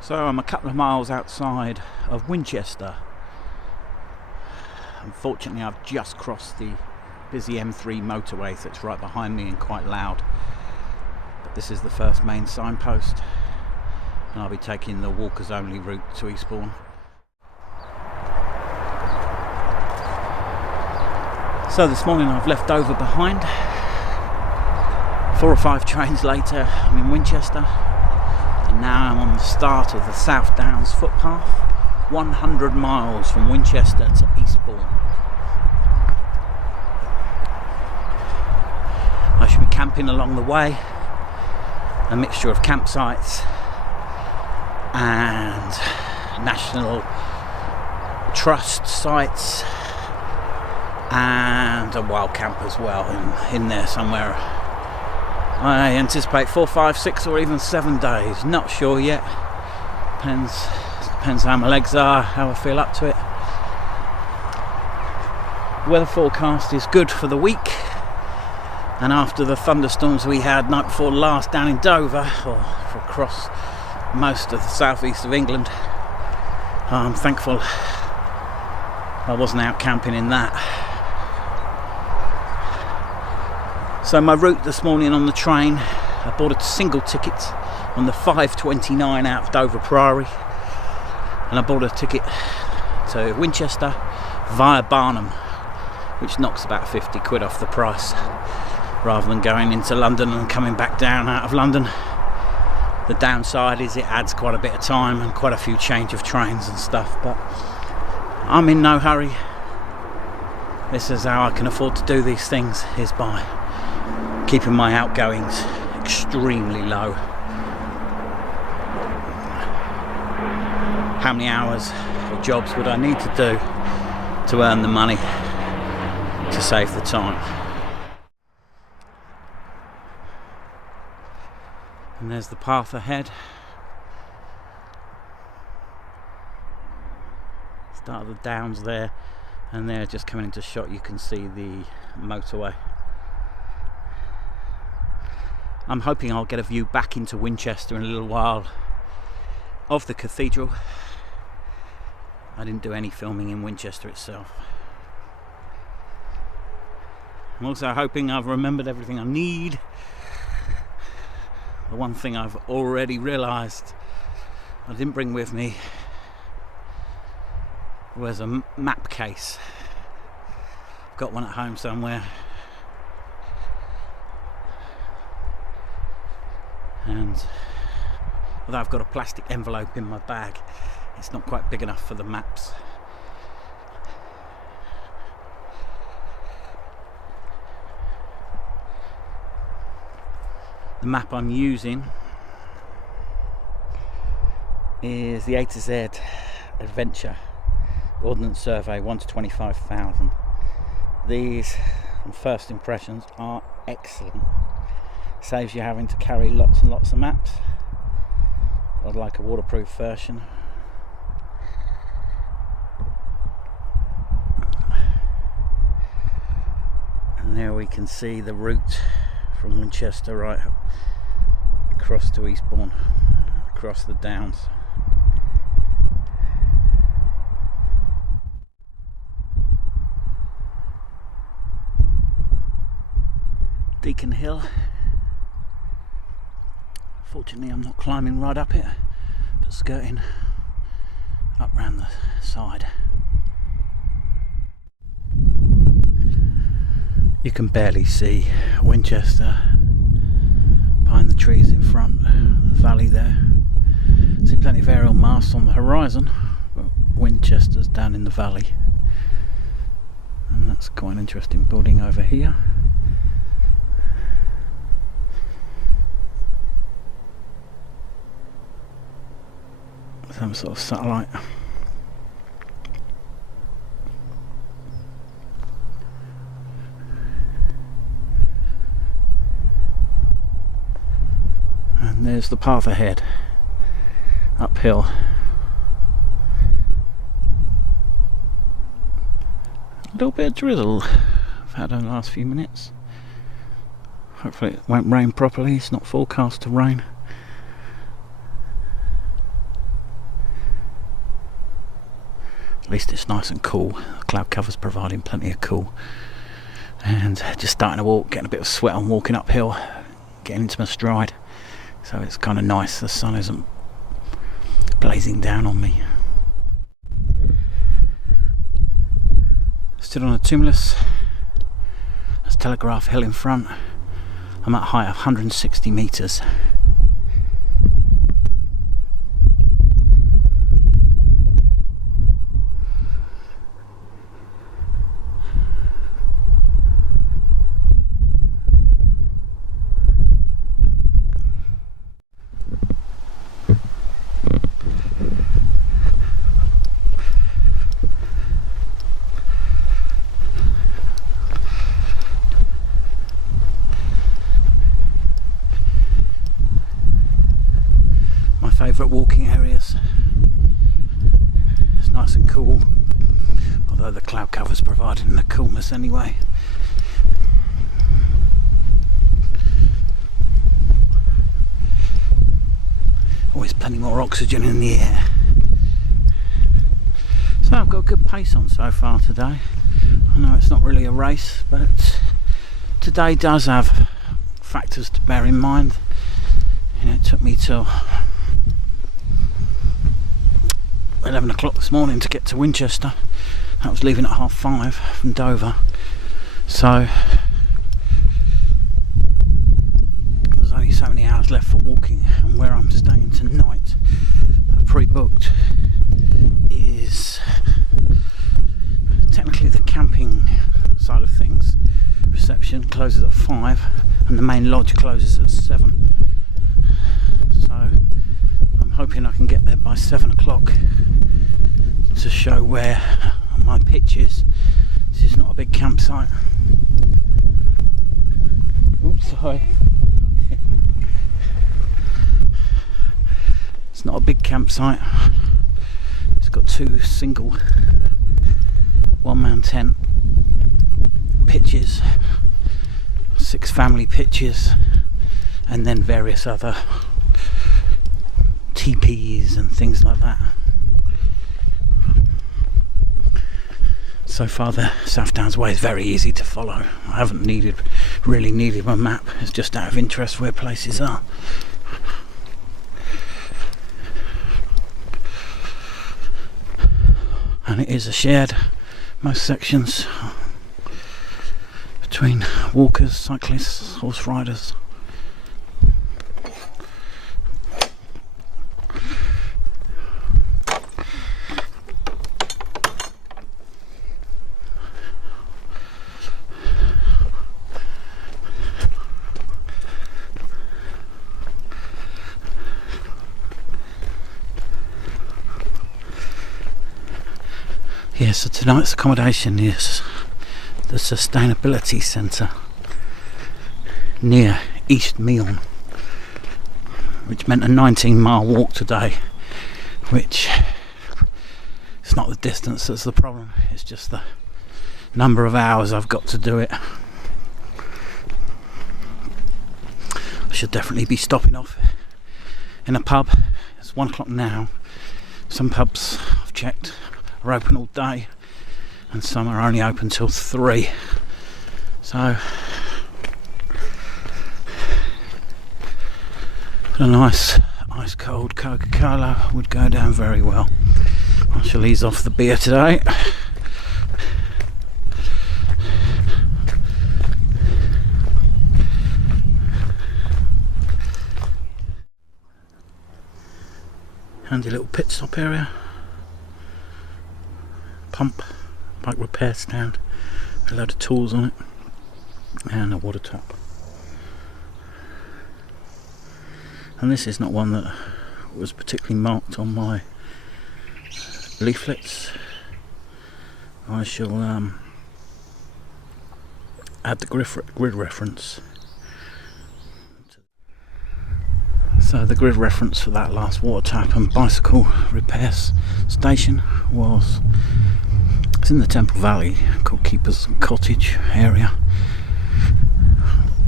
So I'm a couple of miles outside of Winchester. Unfortunately, I've just crossed the busy M3 motorway that's right behind me and quite loud. But this is the first main signpost, and I'll be taking the walkers only route to Eastbourne. So this morning I've left Dover behind. 4 or 5 trains later, I'm in Winchester. And now I'm on the start of the South Downs footpath, 100 miles from Winchester to Eastbourne. I should be camping along the way, a mixture of campsites and National Trust sites and a wild camp as well in there somewhere. I anticipate 4, 5, 6 or even 7 days, not sure yet. Depends how my legs are, how I feel up to it. Weather forecast is good for the week, and after the thunderstorms we had night before last down in Dover, or across most of the southeast of England, I'm thankful I wasn't out camping in that. So my route this morning on the train, I bought a single ticket on the 5:29 out of Dover Priory, and I bought a ticket to Winchester via Barnham, which knocks about 50 quid off the price, rather than going into London and coming back down out of London. The downside is it adds quite a bit of time and quite a few change of trains and stuff, but I'm in no hurry. This is how I can afford to do these things, is by keeping my outgoings extremely low. How many hours or jobs would I need to do to earn the money to save the time? And there's the path ahead. Start of the downs there, and there, just coming into shot, you can see the motorway. I'm hoping I'll get a view back into Winchester in a little while of the cathedral. I didn't do any filming in Winchester itself. I'm also hoping I've remembered everything I need. The one thing I've already realised I didn't bring with me was a map case. Got one at home somewhere. And although I've got a plastic envelope in my bag, it's not quite big enough for the maps. The map I'm using is the A to Z Adventure Ordnance Survey 1 to 25,000. These, on first impressions, are excellent. Saves you having to carry lots and lots of maps. I'd like a waterproof version. And there we can see the route from Winchester right up across to Eastbourne, across the downs. Deacon Hill. Fortunately I'm not climbing right up it, but skirting up round the side. You can barely see Winchester behind the trees in front, the valley there. See plenty of aerial masts on the horizon, but Winchester's down in the valley. And that's quite an interesting building over here. Some sort of satellite. And there's the path ahead, uphill. A little bit of drizzle I've had in the last few minutes. Hopefully it won't rain properly, it's not forecast to rain. At least it's nice and cool. The cloud cover's providing plenty of cool. And just starting to walk, getting a bit of sweat on walking uphill, getting into my stride. So it's kind of nice, the sun isn't blazing down on me. Stood on a tumulus. There's Telegraph Hill in front. I'm at a height of 160 metres. Favourite walking areas. It's nice and cool, although the cloud cover's providing the coolness anyway. Always plenty more oxygen in the air. So I've got a good pace on so far today. I know it's not really a race, but today does have factors to bear in mind. You know, it took me till 11 o'clock this morning to get to Winchester. I was leaving at 5:30 from Dover, so there's only so many hours left for walking. And where I'm staying tonight, I've pre-booked, is technically the camping side of things. Reception closes at 5 and the main lodge closes at 7, so I'm hoping I can get there by 7 o'clock to show where my pitch is. This is not a big campsite. Oops, sorry. It's not a big campsite. It's got 2 single one-man tent pitches, 6 family pitches, and then various other teepees and things like that. So far the South Downs Way is very easy to follow. I haven't really needed my map. It's just out of interest where places are. And it is a shared, most sections, between walkers, cyclists, horse riders. Yeah, so tonight's accommodation is the Sustainability Centre near East Meon, which meant a 19-mile walk today, which it's not the distance that's the problem, it's just the number of hours I've got to do it. I should definitely be stopping off in a pub. It's 1 o'clock now. Some pubs I've checked are open all day and some are only open till 3, so a nice ice cold Coca-Cola would go down very well. I shall ease off the beer today. Handy little pit stop area. Pump, bike repair stand, a load of tools on it, and a water tap. And this is not one that was particularly marked on my leaflets. I shall add the grid reference. So the grid reference for that last water tap and bicycle repair station was, it's in the Temple Valley, called Keeper's Cottage area.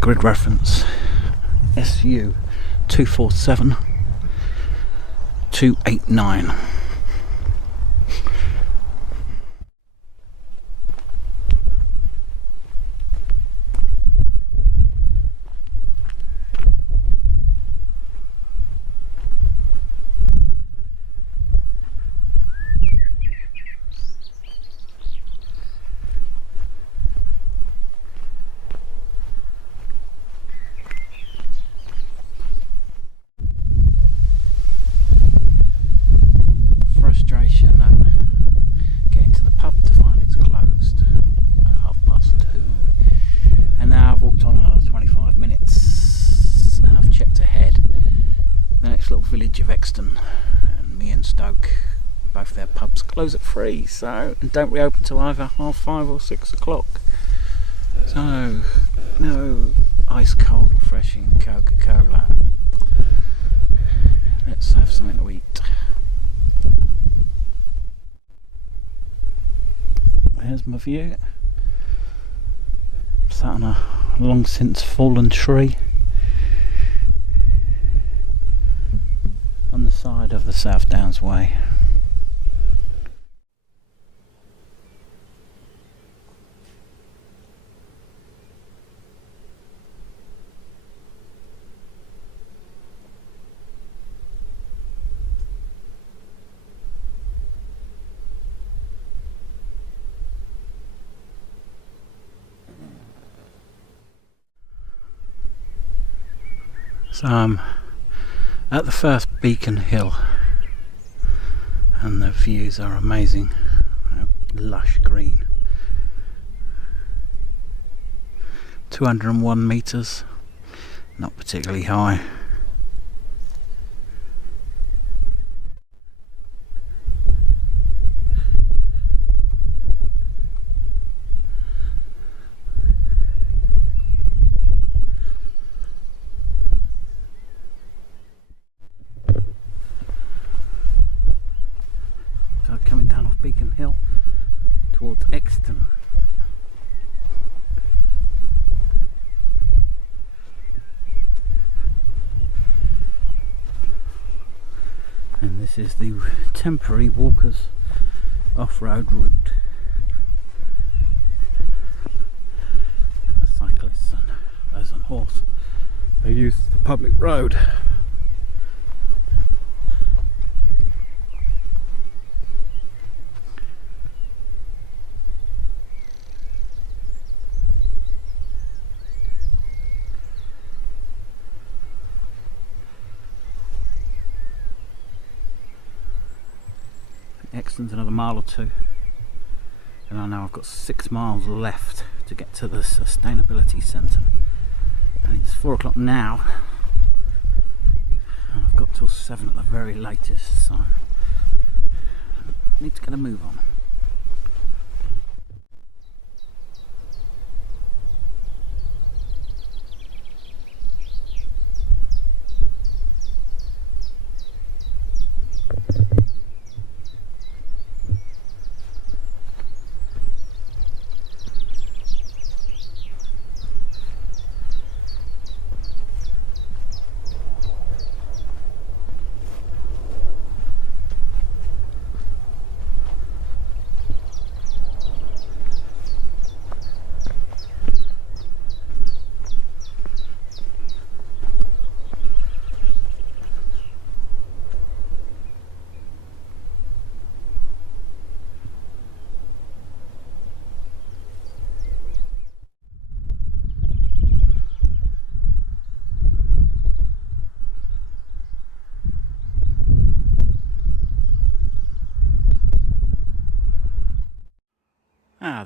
Grid reference SU 247-289. little village of Exton, and me and Stoke, both their pubs close at 3, so, and don't reopen till either 5:30 or 6 o'clock. So no ice cold refreshing Coca-Cola. Let's have something to eat. Here's my view. Sat on a long since fallen tree on the side of the South Downs Way. So I'm at the first Beacon Hill and the views are amazing, lush green. 201 metres, not particularly high. Coming down off Beacon Hill towards Exton. And this is the temporary walkers off-road route for cyclists and those on horse. They use the public road. Exton's another mile or two, and I know I've got 6 miles left to get to the Sustainability Centre, and it's 4 o'clock now, and I've got till 7 at the very latest, so I need to get a move on.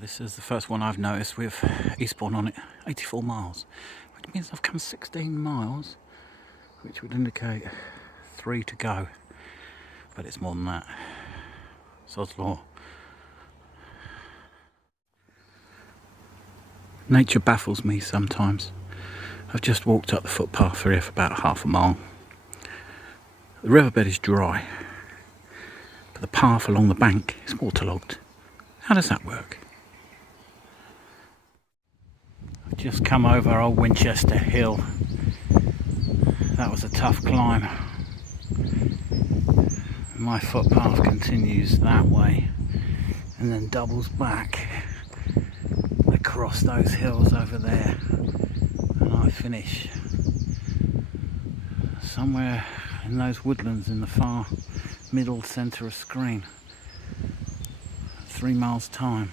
This is the first one I've noticed with Eastbourne on it, 84 miles, which means I've come 16 miles, which would indicate 3 to go, but it's more than that. Sod's law. Nature baffles me sometimes. I've just walked up the footpath here for about half a mile. The riverbed is dry, but the path along the bank is waterlogged. How does that work? I've just come over old Winchester Hill. That was a tough climb. My footpath continues that way and then doubles back across those hills over there, and I finish somewhere in those woodlands in the far middle centre of screen. 3 miles time.